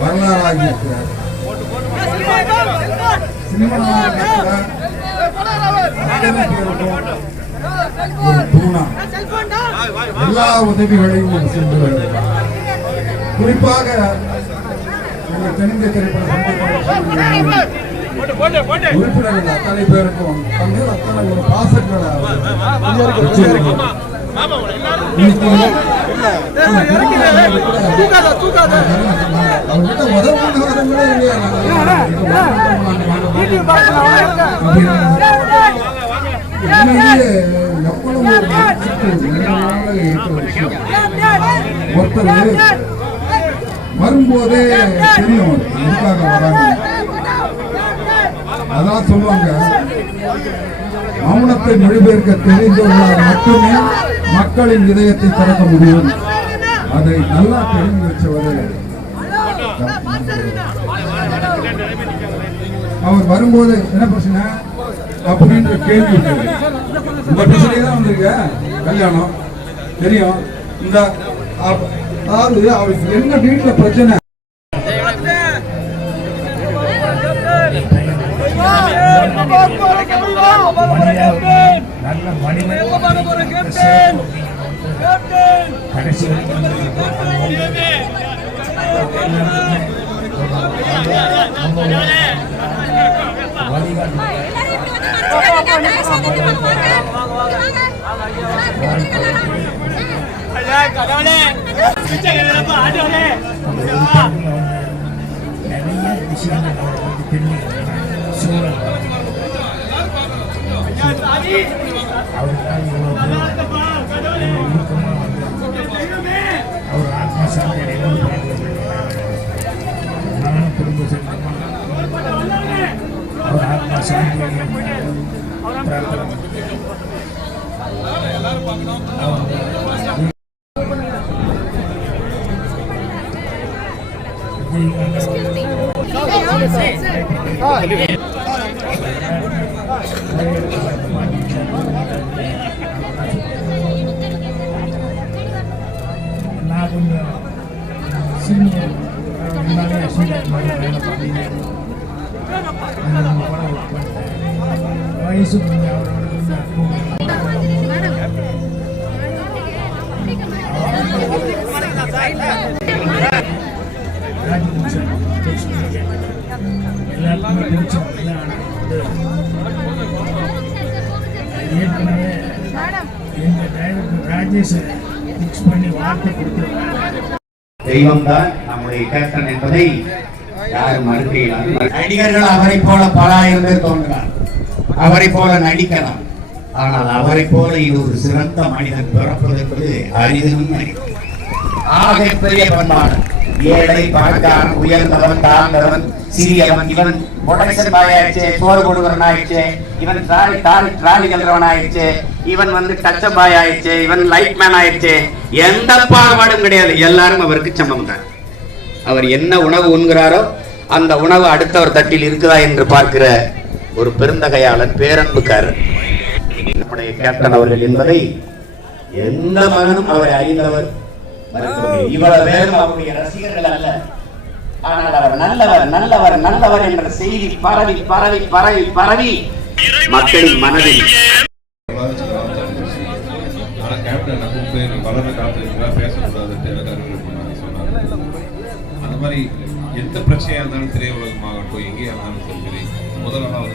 வரலாறாகி cinema எல்லா உதவிகளையும் சென்று வருகிறார். குறிப்பாக தென்னிந்திய திரைப்பட உறுப்பினர்கள் அத்தனை பேருக்கும் தங்கள் அத்தனை ஒரு பாசங்களை ஒருத்தர் வரும்போதே தெரியும் எதுக்காக வராங்க. அதான் சொல்லுவாங்க, மௌனத்தை மொழிபெயர்க்க தெரிந்தவர்களால் மட்டுமே மக்களின் இதயத்தை திறக்க முடியும். அதை நல்லா தெரிந்து வச்சவர் அவர் வரும்போது என்ன பிரச்சனை அப்படின்ற கேள்வி இந்த பிரச்சனையே தான் வந்திருக்க. கல்யாணம் தெரியும், இந்த அதாவது அவருக்கு என்ன வீட்டுல பிரச்சனை அவர் ஆத்மசாந்தி அவர் ஆத்மசாந்தி வயசு ஏற்கனவே எங்க டிரைவர் ராஜேஷ் பிக்ஸ் பண்ணி வார்த்தை கொடுத்துருக்காங்க. தெய்வம் தான் நம்முடைய கேப்டன் என்பதை யாரும் மறுக்கிறார். நடிகர்கள் அவரை போல பல ஆயிரம் பேர் தோன்றார், அவரை போல நடிக்கலாம். ஆனால் அவரை போல இது ஒரு சிறந்த மனிதன் பிறப்பது என்பது அரிதும் ஆக பெரிய பண்பாடு. ஏழை பணக்காரன், உயர்ந்தவன் தாழ்ந்தவன், சிறியவன், இவன் புரொடக்ஷன் பாய் ஆயிடுச்சு, சோறு கொடுக்குறவன் ஆயிடுச்சு, இவன் டிராலி கல்றவன் ஆயிடுச்சு, இவன் டச்சப் பாய் ஆயிடுச்சு, இவன் லைட் மேன் ஆயிடுச்சு, எந்த பாகுபாடும் கிடையாது. எல்லாரும் அவருக்கு சமம் தான். அவர் என்ன உணவு உண்கிறாரோ அந்த உணவு அடுத்தவர் தட்டில் இருக்குதா என்று பார்க்கிற ஒரு பெருந்தகையாளர், பேரன்புக்காரர் நம்முடைய கேப்டன் அவர்கள் என்பதை எந்த மகனும் அவரை அறிந்தவர். இவ்வளவு பேரும் அவருடைய ரசிகர்கள் அல்ல, ஆனால் அவர் நல்லவர் நல்லவர் நல்லவர் என்ற செய்தி பரவி பரவி பரவி பரவி மக்களின் மனதில் அந்த மாதிரி எந்த பிரச்சனையா இருந்தாலும் திரையுலகமாகட்டும் எங்கேயா இருந்தாலும் சரி முதலாவது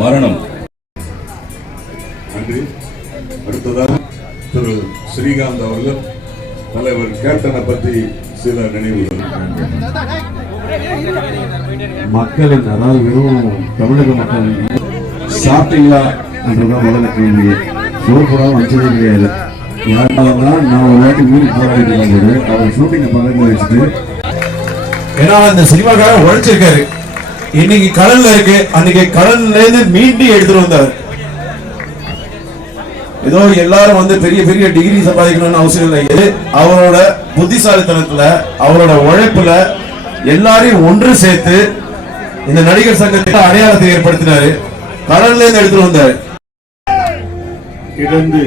மரணம். நன்றி. அடுத்ததாக திரு ஸ்ரீகாந்த் அவர்கள் தலைவர் கேப்டனை பற்றி சில நினைவுகள். மக்களின், அதாவது வெறும் தமிழக மக்கள் சாப்பிட்டீங்களா என்றதான் முதல்ல கேள்வி. சோப்புடாம வச்சதே கிடையாது. யாருனால்தான் நான் ஒரு வாட்டி மீறி போராடிட்டு இருக்கும்போது அவர் ஷூட்டிங்கை பக்கத்தில் வச்சுட்டு, ஏன்னா இந்த சினிமாக்காக உழைச்சிருக்காரு. இன்னைக்கு கடல்ல இருக்கு, அன்னைக்கு கடல்ல இருந்து மீண்டும் எடுத்துட்டு வந்தார். ஏதோ எல்லாரும் பெரிய பெரிய டிகிரி சம்பாதிக்கணும்னு அவசியம் இல்லை. அவரோட புத்திசாலித்தனத்துல, அவரோட உழைப்புல எல்லாரையும் ஒன்று சேர்த்து இந்த நடிகர் சங்கத்துக்கு அடையாளத்தை ஏற்படுத்தினாரு. கடல்ல இருந்து எடுத்துட்டு வந்தாரு. இழந்து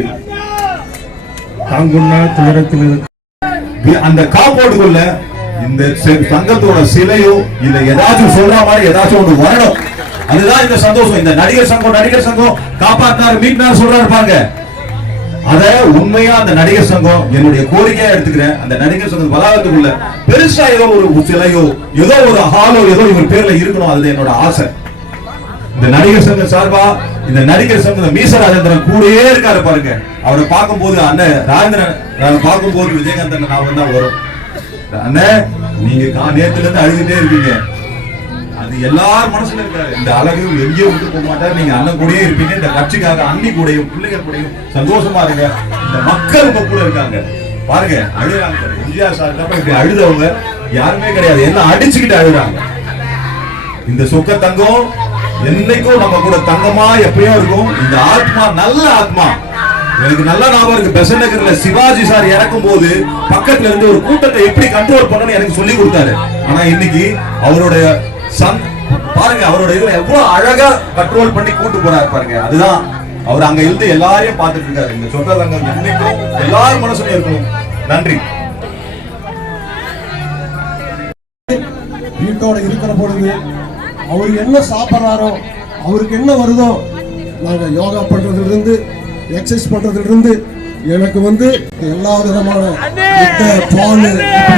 தாங்குண்ணா துயரத்தில் அந்த காம்பவுண்டுக்குள்ள இந்த சங்கத்தோட சிலையோ இல்ல ஏதாச்சும் சொல்ற மாதிரி ஏதாச்சும் ஒண்ணு வரணும். அதுதான் இந்த சந்தோஷம். இந்த நடிகர் சங்கம் காப்பாத்தினார் மீட்னார் சொல்றாரு பாருங்க. அத உண்மையா அந்த நடிகர் சங்கம் என்னுடைய கோரிக்கையா எடுத்துக்கிறேன். அந்த நடிகர் சங்கம் வளாகத்துக்குள்ள பெருசா ஏதோ ஒரு சிலையோ ஏதோ ஒரு ஹாலோ ஏதோ இவர் பேர்ல இருக்கணும். அது என்னோட ஆசை. இந்த நடிகர் சங்கம் சார்பா இந்த நடிகர் சங்கம் மீச ராஜேந்திரன் கூடயே இருக்காரு பாருங்க. அவரை பார்க்கும் போது அண்ணன் ராஜேந்திரன் பார்க்கும் போது விஜயகாந்தன் ஞாபகம் தான் வரும். அண்ணன் நீங்க நேத்துல இருந்து அழுதுட்டே இருக்கீங்க. அது எல்லார் மனசுல இருக்காரு. இந்த அழகு எங்கேயும் விட்டு போக மாட்டாரு. நீங்க அண்ணன் கூடயே இருப்பீங்க. இந்த கட்சிக்காக அண்ணி கூடயும் பிள்ளைகள் கூடயும் சந்தோஷமா இருங்க. இந்த மக்கள் உங்க கூட இருக்காங்க பாருங்க. அழுகிறாங்க. எம்ஜிஆர் சார் இப்படி அழுதவங்க யாருமே கிடையாது. எல்லாம் அடிச்சுக்கிட்டு அழுகிறாங்க. இந்த சொக்க தங்கம் என்னைக்கும் நம்ம கூட தங்கமா எப்பயும் இருக்கும். இந்த ஆத்மா நல்ல ஆத்மா. எனக்கு நல்ல ஞாபகம் இருக்கு. பெசன்ட் நகர்ல சிவாஜி சார் இறக்கும் போது பக்கத்துல இருந்து ஒரு கூட்டத்தை எப்படி கண்ட்ரோல் பண்ணணும்னு எனக்கு சொல்லி கொடுத்தாரு. ஆனா இன்னைக்கு அவருடைய பாருங்க, அவரோட இதுல எவ்வளவு அழகா கண்ட்ரோல் பண்ணி கூட்டு போறாரு பாருங்க. அதுதான் அவர் அங்க இருந்து எல்லாரையும் பார்த்துட்டு இருக்காரு. இந்த சொந்த தங்கம் என்னைக்கும் எல்லாரும் மனசுலயும் இருக்கணும். நன்றி. வீட்டோட இருக்கிற பொழுது அவர் என்ன சாப்பிட்றாரோ அவருக்கு என்ன வருதோ நாங்கள் யோகா பண்றதுல இருந்து எக்ஸசைஸ் பண்றதுல இருந்து எனக்கு எல்லா விதமான பால்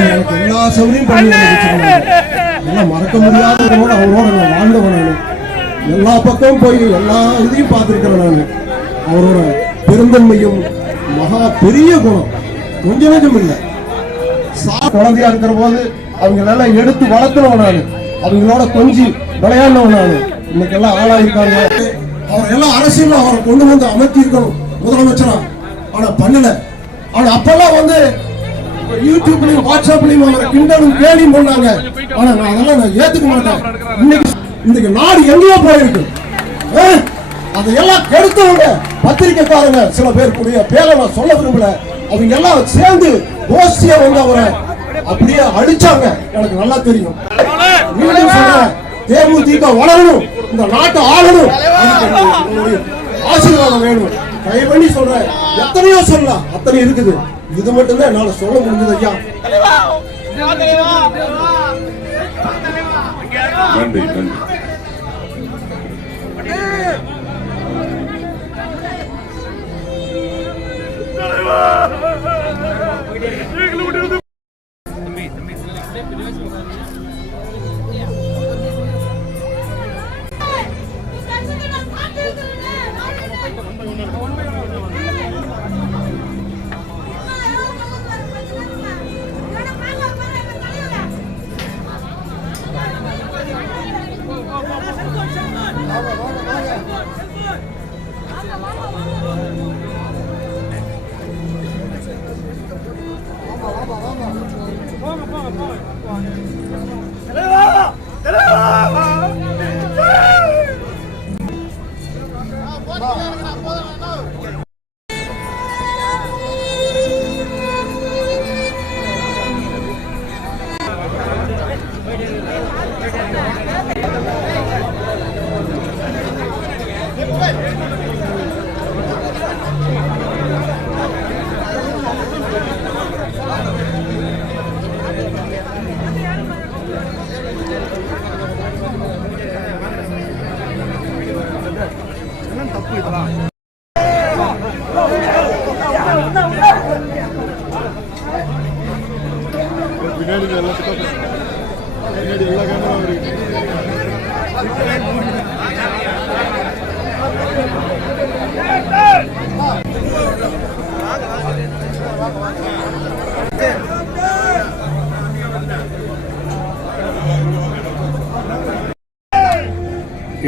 எனக்கு எல்லா சௌகரியம் பண்ணி எல்லாம் மறக்க முடியாதவரோட அவரோட நான் வாழ்ந்தவன். நான் எல்லா பக்கமும் போய் எல்லா இதையும் பார்த்துருக்கிறேன். நான் அவரோட பெருந்தன்மையும் மகா பெரிய குணம் கொஞ்சம் நெஞ்சம் இல்லை. குழந்தையா இருக்கிற போது அவங்களெல்லாம் எடுத்து வளர்த்துனவன் நான். அவங்களோட கொஞ்சி விளையாடினவன் நான். இன்னைக்கு எல்லாம் ஆளாயிருக்காங்க. அவர் எல்லாம் அரசியல் அவரை கொண்டு வந்து அமர்த்தி இருக்கணும் முதலமைச்சரா. ஆனா பண்ணல. ஆனா அப்பெல்லாம் யூடியூப்லயும் வாட்ஸ்அப்லயும் அவரை கிண்டலும் கேலியும் பண்ணாங்க. ஆனா நான் ஏத்துக்க மாட்டேன். இன்னைக்கு நாடு எங்கேயோ போயிருக்கு. அதையெல்லாம் கெடுத்தவங்க பத்திரிக்கைக்காரங்க சில பேர் கூடிய பேரை நான் சொல்ல விரும்பல. அவங்க எல்லாம் சேர்ந்து கோஷ்டியா அவரை அப்படியே அடிச்சாங்க. எனக்கு நல்லா தெரியும். மீண்டும் சொல்றேன், தேமுதிக வளரணும், இந்த நாட்டை ஆளணும், ஆசீர்வாதம் வேணும். கை பண்ணி சொல்றேன். எத்தனையோ சொல்லலாம், அத்தனை இருக்குது. இது மட்டும்தான் என்னால சொல்ல முடிஞ்சது. ஐயா நன்றி நன்றி.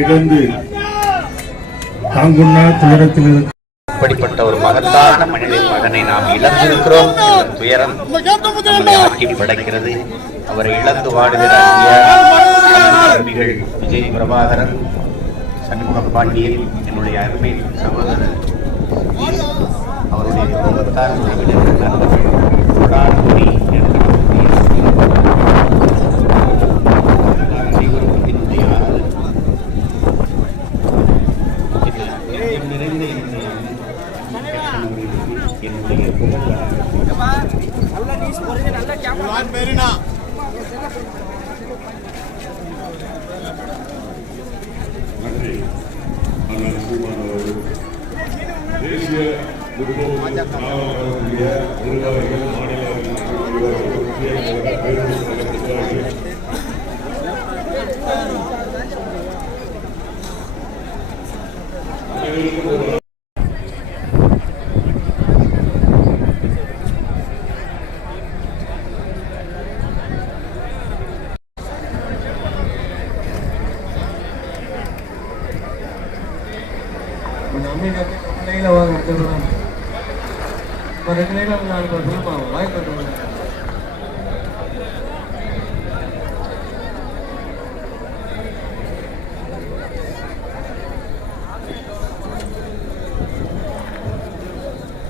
இழந்து தாங்குண்ணா துயரத்தில் இப்படிப்பட்ட ஒரு மகத்தான மனிதன் மகனை நாம் இழந்திருக்கிறோம். துயரம் நம்மை ஆட்டி படைக்கிறது. அவரை இழந்து வாடுகிற தம்பிகள் விஜய் பிரபாகரன், சண்முக பாண்டியன், என்னுடைய அருமை சகோதரர் அவருடைய குடும்பத்தார், உறவினர்கள், நண்பர்கள் கொடாடி நெஞ்சம் நிறைந்த என்னுடைய புகழ் நன்றி அண்ணன் சீமான் அவர்கள். தேசிய முற்போக்கு கழகத்தினுடைய நிர்வாகிகள், மாநில நிர்வாகிகள், ஒன்றிய கழக பேரவைக் கழக நிர்வாகிகள், அனைவருக்கும் ஒரு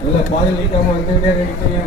இல்லை பாதி நிற்காம வந்துகிட்டே இருக்கீங்க.